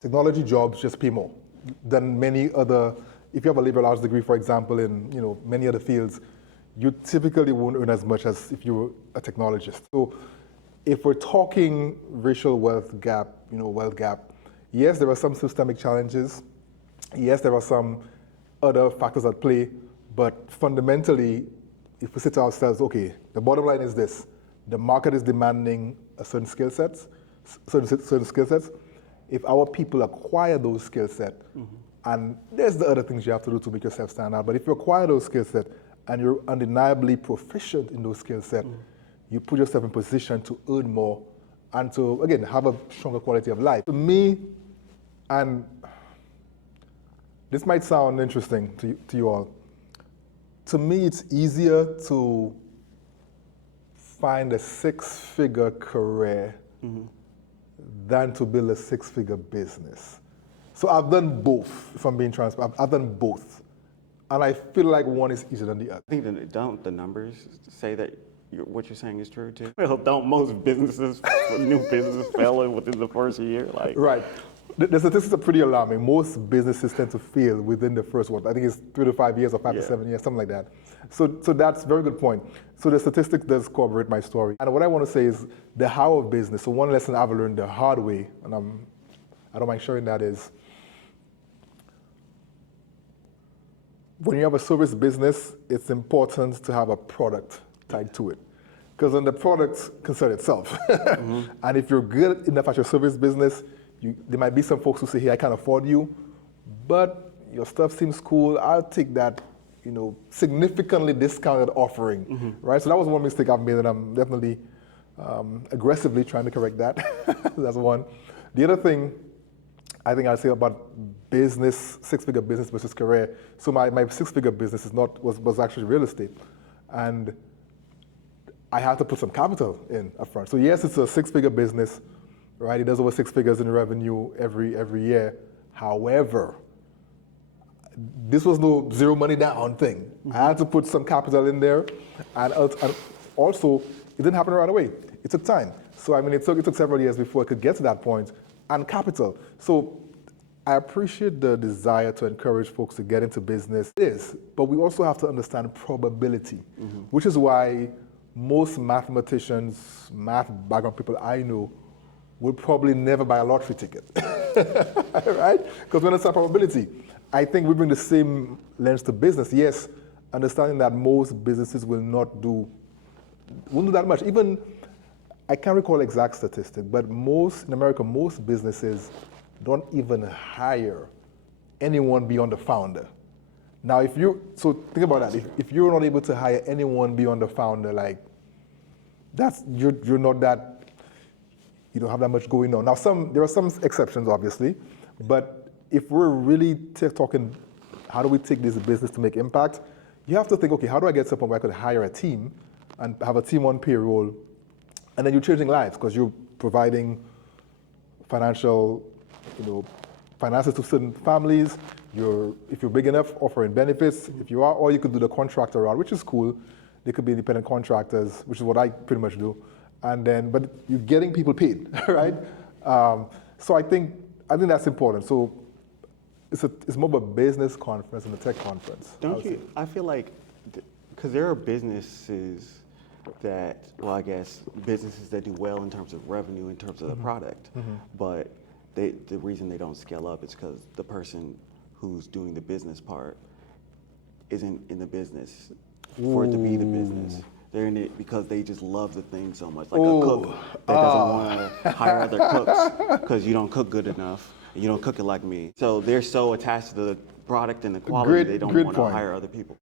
Technology jobs just pay more than many other. If you have a liberal arts degree, for example, in many other fields, you typically won't earn as much as if you were a technologist. So if we're talking racial wealth gap, yes, there are some systemic challenges. Yes, there are some other factors at play, but fundamentally, if we say to ourselves, okay, the bottom line is this: the market is demanding a certain skill sets, certain skill sets. If our people acquire those skill sets, and there's the other things you have to do to make yourself stand out, but if you acquire those skill sets and you're undeniably proficient in those skill sets, you put yourself in position to earn more and to, again, have a stronger quality of life. To me, and this might sound interesting to you all, to me it's easier to find a six-figure career than to build a six-figure business. So I've done both, if I'm being transparent. I've done both. And I feel like one is easier than the other. I think don't the numbers say that what you're saying is true too? Well, don't most businesses, new businesses fail within the first year? Right. The statistics are pretty alarming. Most businesses tend to fail within the first one. I think it's 3 to 5 years or 5 to 7 years, something like that. So that's a very good point. So the statistics does corroborate my story. And what I want to say is the how of business. So one lesson I've learned the hard way, and I don't mind sharing that, is when you have a service business, it's important to have a product tied to it. Because then the product can sell itself. And if you're good enough at your service business, there might be some folks who say, hey, I can't afford you, but your stuff seems cool. I'll take that, significantly discounted offering, right? So that was one mistake I've made, and I'm definitely aggressively trying to correct that. That's one. The other thing I think I'll say about business, six-figure business versus career. So my six-figure business was actually real estate, and I had to put some capital in up front. So yes, it's a six-figure business, right? It does over 6 figures in revenue every year. However, this was no zero money down thing. I had to put some capital in there, and also it didn't happen right away. It took time. So it took several years before I could get to that point, and capital. So I appreciate the desire to encourage folks to get into business. It is, but we also have to understand probability, which is why most mathematicians, math background people I know would probably never buy a lottery ticket, right? Because we understand probability. I think we bring the same lens to business. Yes, understanding that most businesses won't do that much. Even, I can't recall exact statistic, but in America, most businesses don't even hire anyone beyond the founder. Now, so think about that. If you're not able to hire anyone beyond the founder, you're not that, you don't have that much going on. Now, there are some exceptions, obviously, but if we're really talking, how do we take this business to make impact? You have to think, okay, how do I get to a point where I could hire a team and have a team on payroll, and then you're changing lives because you're providing finances to certain families. If you're big enough, offering benefits. If you are, or you could do the contractor route, which is cool. They could be independent contractors, which is what I pretty much do. But you're getting people paid, right? So I think that's important. So it's more of a business conference than a tech conference. I feel like, because there are businesses businesses that do well in terms of revenue, in terms of the product, but the reason they don't scale up is because the person who's doing the business part isn't in the business for it to be the business. They're in it because they just love the thing so much. Like a cook that doesn't want to hire other cooks because you don't cook good enough. You don't cook it like me. So they're so attached to the product and the quality, they don't want to hire other people.